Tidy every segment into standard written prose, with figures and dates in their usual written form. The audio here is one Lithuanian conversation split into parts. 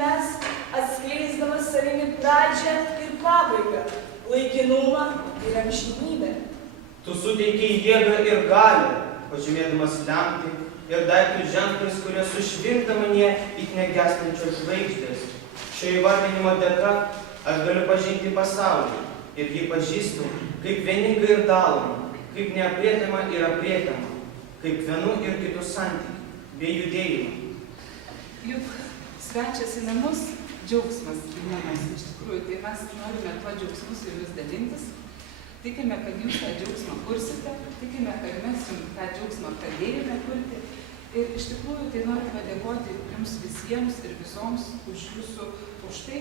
gelmes, atskleisdamas savimi pradžią ir pabaigą, laikinumą ir amžinybę. Tu suteikiai jėgą ir galią, pažymėdamas lemtį ir daiktų ženklais, kurie sušvinta manie it negestančios žvaigždės. Šio įvardinimo dėka aš galiu pažinti pasaulį ir jį pažįstu kaip vieningą ir dalomą, kaip neaprėpiamą ir aprėpiamą, kaip vienų ir kitų santykių bei judėjimą. Juk svečias į namus džiaugsmas į namus. Iš tikrųjų, tai mes norime tuo džiaugsmu su jumis dalintis. Tikime, kad jūs tą džiaugsmą kursite, tikime, kad mes jums tą džiaugsmą pradėjome kurti. Ir iš tikrųjų, tai norime dėkoti jums visiems ir visoms už tai,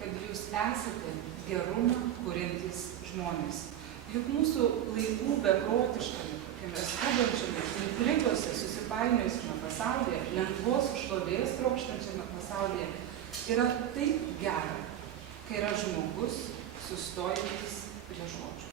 kad jūs esate gerumą kuriantys žmonės. Juk mūsų laikų beprotiškame, tokiame skubančiame, intrigose susipainiojusiame pasaulyje, lengvos šlovės trokštančiame pasaulyje yra taip gera, kai yra žmogus sustojantis prie žodžių.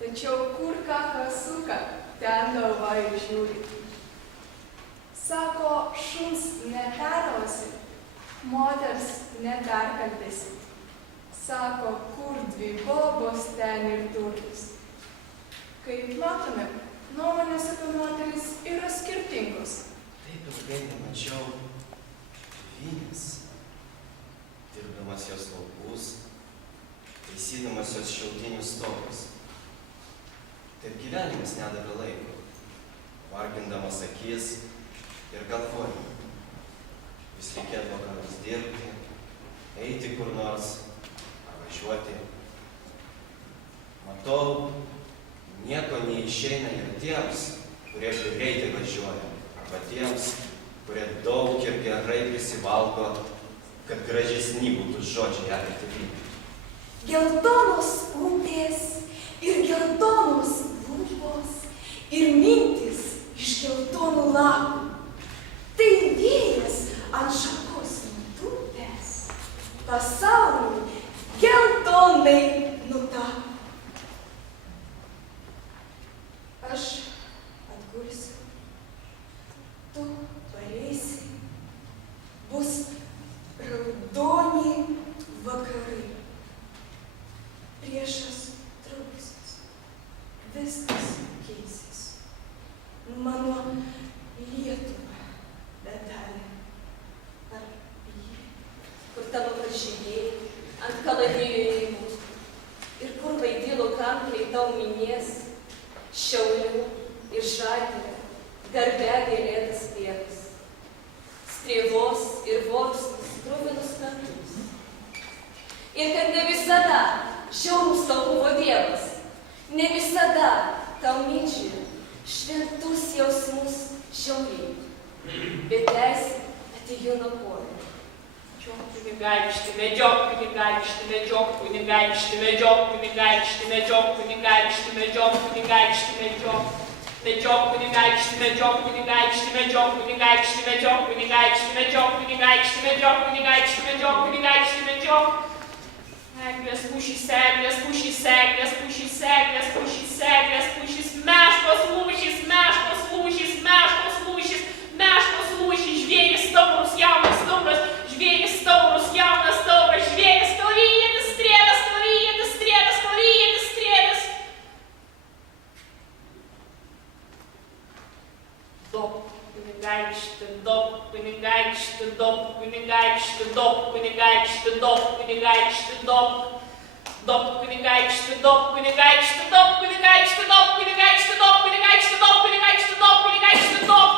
Tačiau kur kakas suka, ten galva ir žiūri. Sako, šuns neperausi, moters neperkalbėsi. Sako, kur dvi bobos, ten ir turtus. Kaip matome, nuomonės apie moteris yra skirtingos. Taip ilgai nemačiau tėvynės, dirbdamas jos laukus, taisydamas jos šiaudinius stogus. Taip gyvenimas nedavė laiko, vargindamas akis ir galvoju. Vis reikėdavo ką nors dirbti, eiti kur nors, ar važiuoti. Matau, nieko neišeina ir tiems, kurie greitai važiuoja, arba tiems, kurie daug ir gerai prisivalgo, kad gražesni būtų žodžiai apie tėvynę. Geltonos upės ir geltonos lūpos ir mintys iš geltonų lapų. Tai vėjas ant šakos nutūpęs, pasaulį geltonai nutapo. Aš atgulsiu, tu pareisi, bus raudoni vakarai. Priešas trūksis, viskas keisis. Mano Lietuva, bedalė, ar jį, kur tavo karžygiai ant kalavijų ėjimų ir kur vaidilo kankliai tau minės, Šiaulių ir Žalgirio garbę gėlėtas pietus, strėvos ir vorslus kruvinus metus. Ir kad ne visada žiaurus tau buvo Dievas, ne visada tau myčia šventus jausmus žiauriai, bet esi atėjo nuo kojų. Kunigaikšti, medžiok, kunigaikšti, medžiok, kunigaikšti, medžiok, kunigaikšti, medžiok, kunigaikšti, medžiok, kunigaikšti, medžiok. Medžiok, kunigaikšti, medžiok, kunigaikšti, medžiok, kunigaikšti, medžiok, kunigaikšti, medžiok, kunigaikšti, medžiok, kunigaikšti, medžiok, kunigaikšti, medžiok. Eglės pušys, eglės pušys, eglės pušys, eglės pušys, eglės pušys, meškos lūšys, meškos lūšys, meškos lūšys, meškos lūšys, žvėrys taurus, jaunas taurus. kunigaikšti dop, kunigaikšti dop, kunigaikšti dop, kunigaikšti dop, dop, kunigaikšti dop, kunigaikšti dop, kunigaikšti dop, kunigaikšti dop, kunigaikšti dop, kunigaikšti dop, kunigaikšti dop.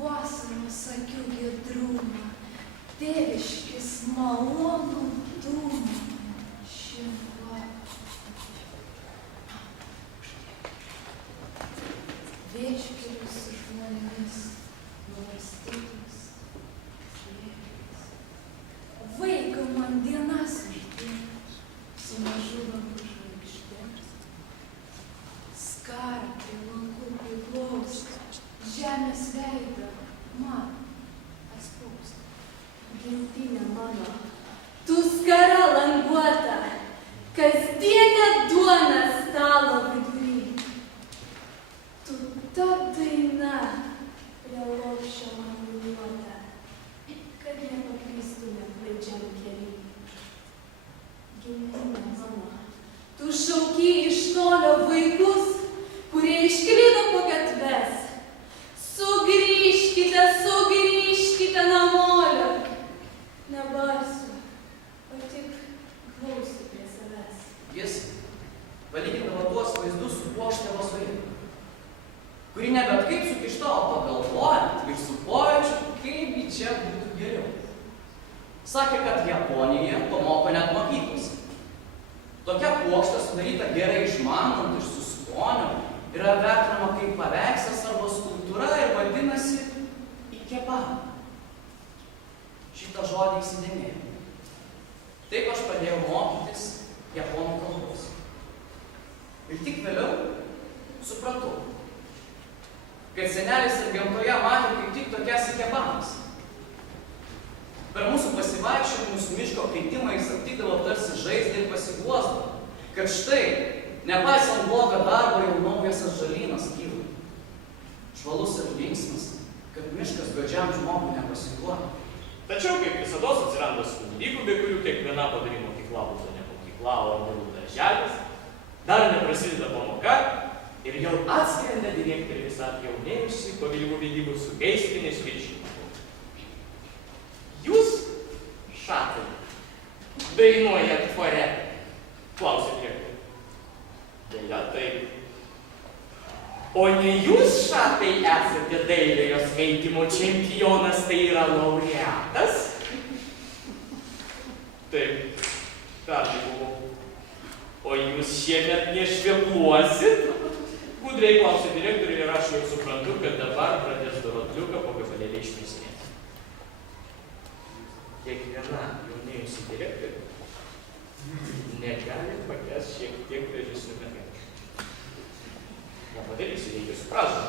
Vasaros akių giedrumą, tėviškis malonų dūmą, šilva. Vieškelius su žmonėmis, nuvarstytus šlėkis. Vaiko man dienas uždėk, su mažu langų žvaigždė. Skarą prie lankų priglaust, žemės veidą man atspaust. Gimtinė mano, tu skara languota, kasdienė duona stalo vidury. Tu ta daina prie lopšio man nuliuota, kad nepaklystume klaidžiam kely. Gimtinė mano, tu šauki iš tolio vaikus, kurie išklydo po gatves. Sugrįžkite, sugrįžkite namolio. Nebarsiu, o tik glausiu prie savęs. Jis palygindavo tuos vaizdus su puokšte vasoje, kuri ne bet kaip sukišta, o pagalvojant ir su pojūčiu, kaip į čia būtų geriau. Sakė, kad Japonijoje to moko net mokyklose. Tokia puokštė sudaryta gerai išmanant ir su skoniu, yra vertinama kaip paveikslas arba skulptūra ir vadinasi ikebana. Šitą žodį įsidėmėjau. Taip aš pradėjau mokytis japonų kalbos. Ir tik vėliau supratau, kad senelis ir gamtoje matė kaip tik tokias ikebanas. Per mūsų pasivaikščiojimus miško keitimais aptikdavo tarsi žaizdą ir pasiguosdavo, kad štai, nepaisant blogo darbo, jau naujas atžalynas kyla. Švalus ir linksmas, kad miškas godžiam žmogui nepasiduoda. Tačiau, kaip visados atsiranda skundikų, be kurių kiekviena padari mokykla būtų ne mokykla, o arba darželis, dar neprasideda pamoka ir jau atskrenda direktorius atjaunėjusi pavilgų vedybų su gaisrinės viršininkų. Jūs, šatai, dainuojat chore? Klausė direktorius. Deja, taip. O ne jūs, šatai, esate dailiojo skaitymo čempionas, tai yra laureatas? Taip, pernai buvau. O jūs šiemet nešvepluosit? Gudriai klausė direktorių ir aš jau suprantu, kad dabar pradės dorotliuką po gabalėlį išmėsinėti. Kiekviena jaunėjusi direktorių negali pakęs šiek tiek gražesnių mergaičių. Nepadarysi, reikia suprasti.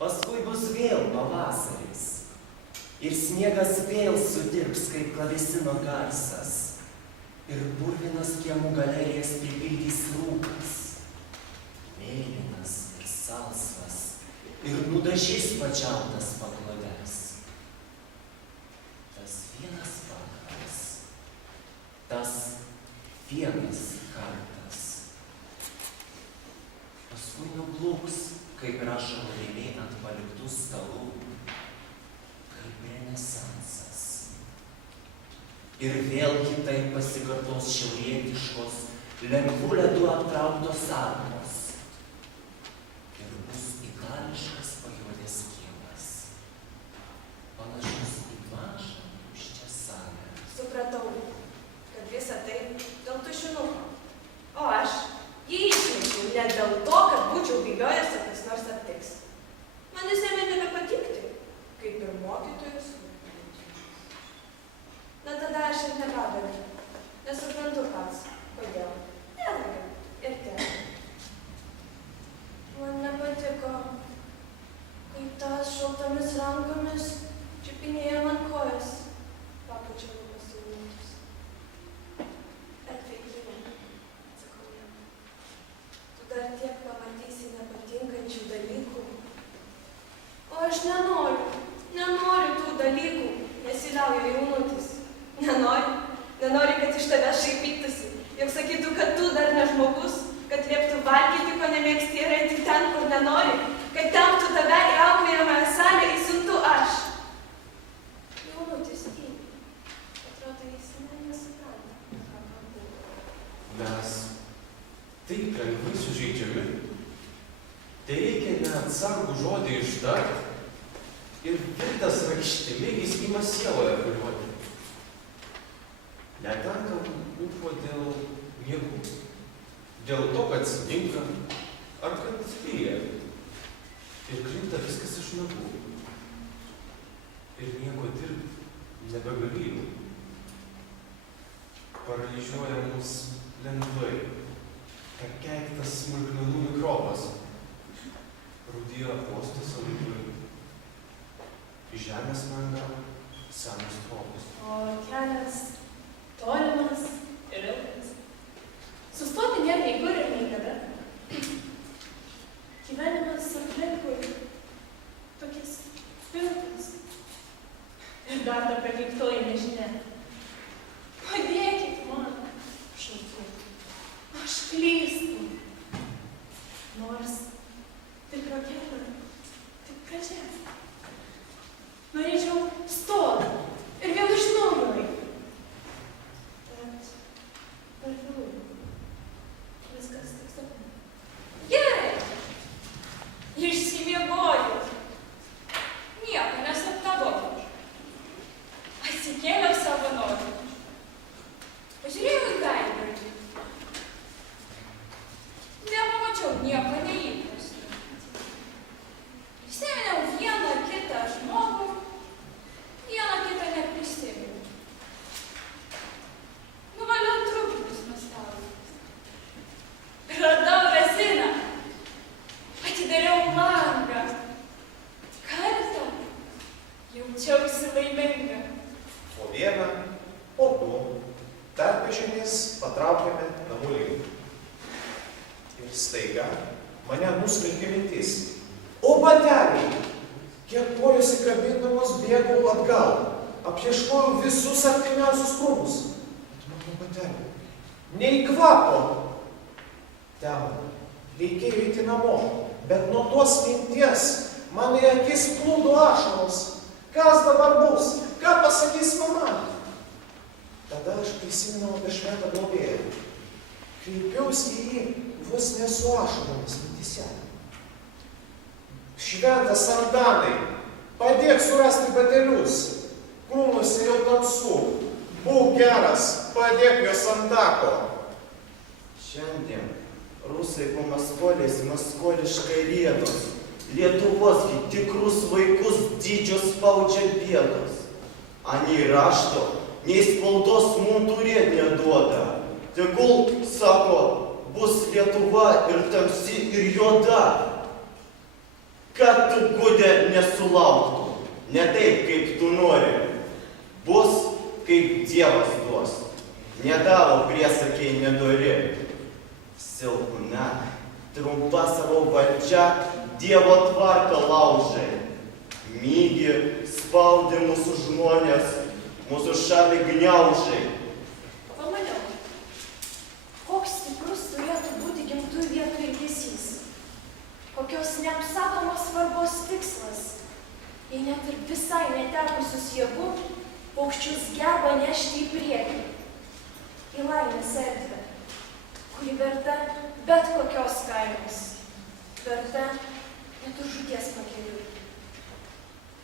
Paskui bus vėl pavasaris ir sniegas vėl sudirps kaip klavesino garsas. Ir purvinas kiemų galerijas pripildys rūkas, mėlynas ir salsvas, ir nudažys pačiautas paklodes. Tas vienas vakaras, tas vienas kartas. Paskui nuplūks, kaip rašoma eilė ant paliktų stalų, kaip renesansas. Ir vėl kitaip pasikartos šiaurietiškos, lengvų ledų aptrauktos arkos. Ir bus itališkas pajuodęs kiemas, panašus į mažą tuščią salę. Supratau, kad visa tai dėl tušinuko. O aš jį išmečiau ne dėl to, kad būčiau bijojęs, kad kas nors aptiks. Man jis ėmė nebepatikti, kaip ir mokytojus. Na tada aš ir nebadariu. Nesuprantu pats, kodėl. Nelagai. Ir tiek. Man nepatiko, kai tas šaltomis rankomis čiupinėjo man kojas, papučiau pasiūlymus. Atveikime, atsakau jam. Tu dar aš nenoriu. Nenoriu tų dalykų, nesiliauja jaunutis. Nenori, kad iš tavęs šaipytųsi. Juk sakytų, kad tu dar ne žmogus, kad lieptų valgyti, ko nemėgsti ir eiti ten, kur nenori, kad temptų tave į auklėjamąją salę įsiuntų aš. Jaunutis, atrodo, jis nesupranta, ką man buvo. Mes taip lengvai sužeidžiami. Tai reikia neatsargų žodį ištart ir virtas rakštimi jis ima sieloje piliuoti. Netenka ūpo dėl miegų, dėl to, kad sninga ar kad spėja. Ir krinta viskas iš nagų. Ir nieko dirbti nebegalėjau. Paralyžiuoja mus lengvai, pakeiktas smulkmenų mikrobas. Rūdija postas alivui. Iš žemės manga senas trobas. O kelias tolimas ir ilgas. Sustoti nėra nei kur ir nei kada. Gyvenimas aplinkui tokias pilkas. Ir dar ta prakeiktoji nežinia. Padėkit man, šaukiu. Aš klystu. Nors tikro kelio, tik pradžia. Norėčiau stoti ir vėl iš naujo eiti. Bet per vėlų. Viskas tik sapne. Gerai. Išsimiegojau. Nieko nesapnavau. Atsikėliau savo norį. Pažiūrėjau į veidrodį. Nepamačiau nieko neįprasto. Prisiminiau vieną kitą žmogų, vieną kitą neprisiminiau. Nuvaliau trupinius nuo stalo. Radau raziną. Atidariau langą. Kartą jaučiausi laiminga. Po vieną, po du, tarpėžinės patraukėme namų link. Ir staiga mane nusmelkė mintis. O bateliai! Kiek kojos įkabindamos bėgau atgal, apieškojau visus artimiausius krūmus. Bet mano bateliai, nei kvapo. Tėva, reikėjo eiti namo, bet nuo tos minties man į akis plūdo ašaros. Kas dabar bus? Ką pasakys mama? Tada aš prisiminiau apie šventą globėją. Kreipiausi į jį vos ne su ašaromis mintyse. Šventas Antanai, padėk surasti batelius. Krūmuose jau tamsu. Būk geras, padėk juos ant tako. Šiandien rusai po maskoliais maskoliškai riedos. Lietuvos tikrus vaikus didžios spaudžia bėdos. Ani rašto, nei spaudos mum turėt neduoda. Tegul, sako, bus Lietuva ir tamsi ir juoda. Kad tu gudė nesulauktų, ne taip, kaip tu nori. Bus, kaip Dievas duos. Nedavo priesakiai nedori. Silpna, trumpa savo valdžia, Dievo tvarką laužai. Mygi, spaudė mūsų žmonės, mūsų šalį gniaužai. Pamaniau, koks stiprus turėtų būti gimtųjų vietų ilgesys. Kokios neapsakomos svarbos tikslas, jei net ir visai netekusius jėgų, paukščius geba nešti į priekį. Į laimės erdvę, kuri verta bet kokios kainos. Verta net ir žūties pakeliui.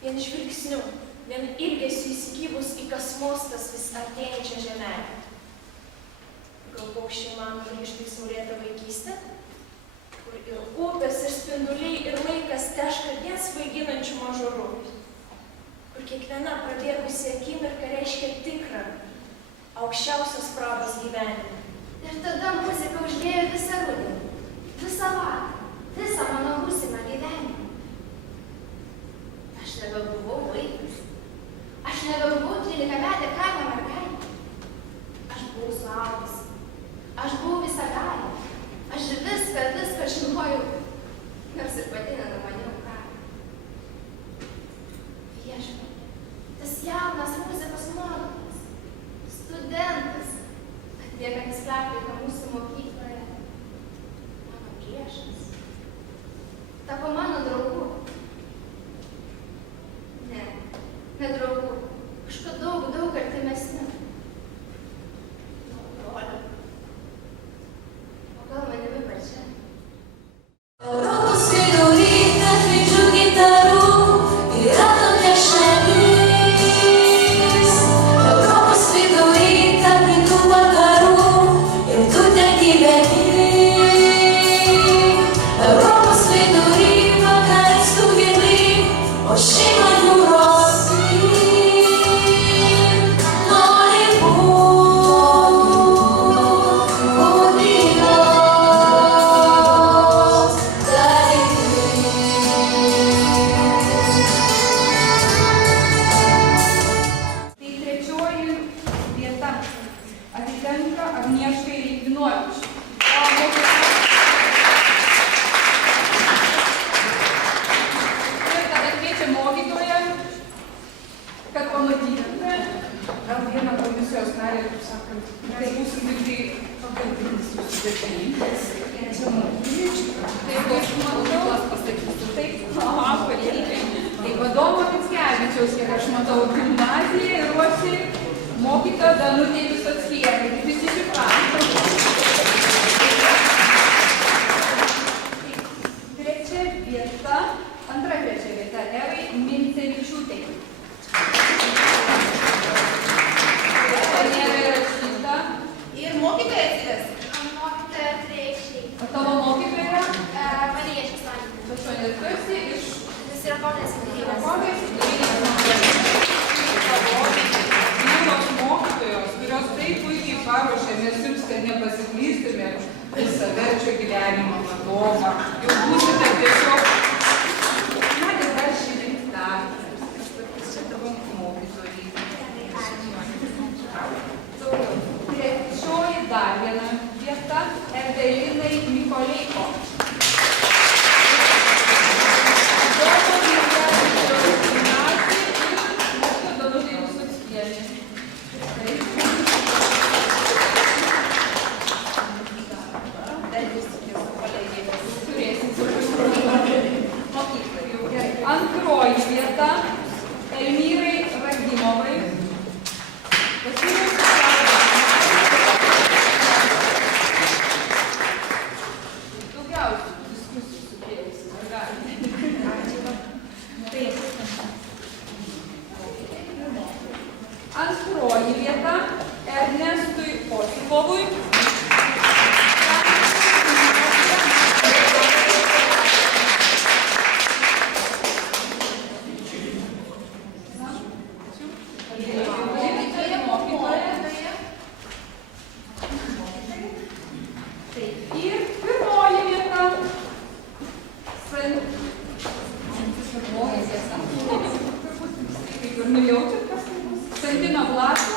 Vien žvilgsniu, vien ilgesiu įsikybus į kasmostas vis artėjančią žemelę. Gal paukščiai man grįžta į saulėtą vaikystę, kur ir upės, ir spinduliai, ir laikas teška vien svaiginančių mažorų, kur kiekviena prabėgusi akimirka reiškia tikrą, aukščiausios prabos gyvenimą. Ir tada muzika užliejo visą rudenį, visą vakarą, visą mano būsimą gyvenimą. Aš nebebuvau vaikas. Aš nebebuvau 13-metė kaimo mergaitė. Aš buvau suaugusi. Aš buvau visagalė. Aš viską žinojau, nors ir pati nenumaniau ką. tapo mano draugu. Ne draugu, kažko daug artimesniu. Broliu. O gal manimi pačia? Europos vidury žvaigždžių gintarų yra tokia šalis. Europos vidury tarp rytų vakarų ir tu ten gyveni. Europos vidury vakarais tu girdi, o šeima jūros nori atitenka Agnieškai Litvinovič. Ir tada kviečia mokytoją, kad pamatytume, gal vieną komisijos narį, kaip sakant, tai mūsų tikrai pagalbinis jūsų darbinys. Taip, aš matau, pasakysiu, taip, tai vadovo Mickevičiaus, kiek aš matau, gimnaziją ruošė mokytoja Danutė Visockienė, kaip visi suprato. Antra trečia vieta Evai Mincevičiūtei. Nėra įrašyta. Ir mokytoja atsives? Mokytoja Trėkščiai. O tavo mokytoja? Marija Šesanė. Tačiau tu esi iš... Sirakonės vidurinės. Mielos mokytojos, kurios taip puikiai paruošė, mes jums, kad nepasiklystume visaverčio gyvenimo vadovą. Jau būsite tiesiog... Na, dabar šįryt daktaras. Čia tavo mokytojai. Trečioji dar viena vieta Evelinai Mikoleiko. Antroji vieta Elmyrai Ragimovai. Daugiausiai diskusijų sukėlusi. Antroji vieta Ernestui Osipovui. Santino Blaso.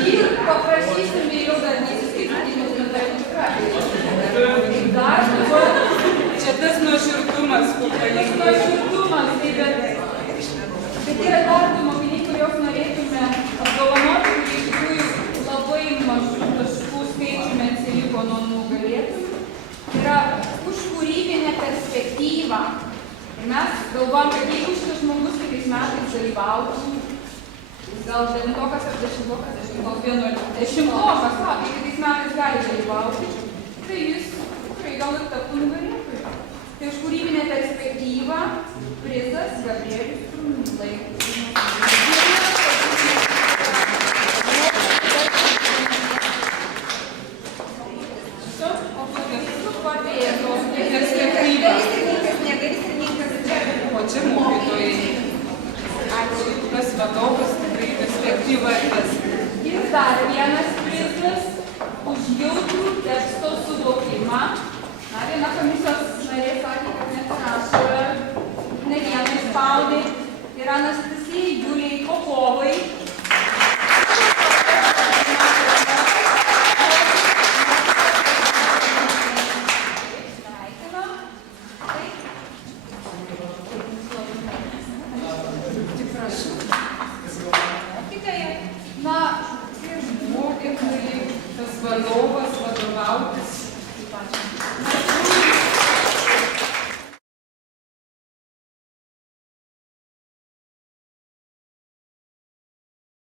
Ir paprašysim vėliau dar nesiskaitinius nutarimus. Dar čia tas nuoširdumas, kur paliks nuoširdumas, bet yra dar du mokiniai, kuriuos norėtume apdovanoti, kurie iš tikrųjų labai mažų taškų skaičiumi atsiliko nuo nugalėtojų. Yra už kūrybinę perspektyvą. Ir mes galvojam, kad jeigu šitas žmogus kitais metais dalyvautų, gal 9-okas ar 10-okas, 10-okas, tai kitais metais gali dalyvauti, tai jis tikrai gal ir taptų nugalėtoju. Tai už kūrybinę perspektyvą prizas Gabrielius Krumlai. O čia mokytojai. Ačiū, tas vadovas tikrai perspektyvas. Ir dar vienas prizas už jautrų teksto suvokimą. Na, viena komisijos narė sakė, kad nesirašo, ne vieną spaudė. Ir Anastasijai Juliai Popovai vadovas vadovautis. Taip, ačiū.